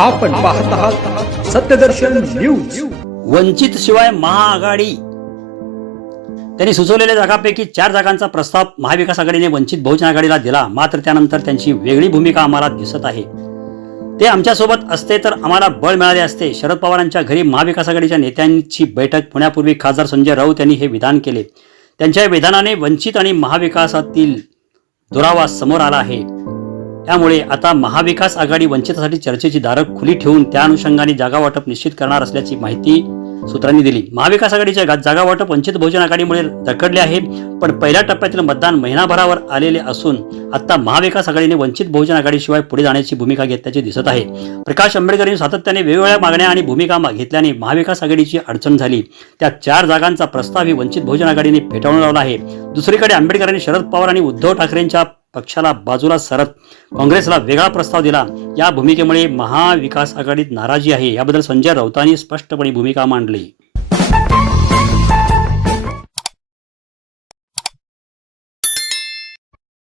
आपण पाहत आहात सत्यदर्शन न्यूज। वंचित शिवाय महाआघाडी त्यांनी सुचवलेल्या जागांपैकी 4 जागांचा प्रस्ताव महाविकास आघाडीने वंचित बहुजन आघाडीला दिला। मात्र त्यानंतर त्यांची वेगळी भूमिका आम्हाला दिसत आहे। ते आमच्यासोबत असते तर आम्हाला बळ मिळाले असते। शरद पवारांच्या घरी महाविकास आघाडीच्या नेत्यांची बैठक होण्यापूर्वी खासदार संजय राऊत यांनी हे विधान केले। त्यांच्या विधानाने वंचित आणि महाविकासातील दुरावा समोर आला आहे। त्यामुळे आता महाविकास आघाडी वंचितासाठी चर्चेची दारं खुली ठेवून त्या अनुषंगाने जागा वाटप निश्चित करणार असल्याची माहिती सूत्रांनी दिली। महाविकास आघाडीच्या जागा वाटप वंचित बहुजन आघाडीमुळे धडकडले आहे, पण पहिल्या टप्प्यातील मतदान महिनाभरावर आलेले असून आता महाविकास आघाडीने वंचित बहुजन आघाडीशिवाय पुढे जाण्याची भूमिका घेतल्याचे दिसत आहे। प्रकाश आंबेडकरांनी सातत्याने वेगवेगळ्या मागण्या आणि भूमिका घेतल्याने महाविकास आघाडीची अडचण झाली। त्या 4 जागांचा प्रस्ताव ही वंचित बहुजन आघाडीने फेटाळून लावला आहे। दुसरीकडे आंबेडकरांनी शरद पवार आणि उद्धव ठाकरेंच्या पक्षाला बाजूला सरत काँग्रेसला वेगळा प्रस्ताव दिला। या भूमिकेमुळे महाविकास आघाडीत नाराजी आहे। याबद्दल संजय राऊतांनी स्पष्टपणे भूमिका मांडली।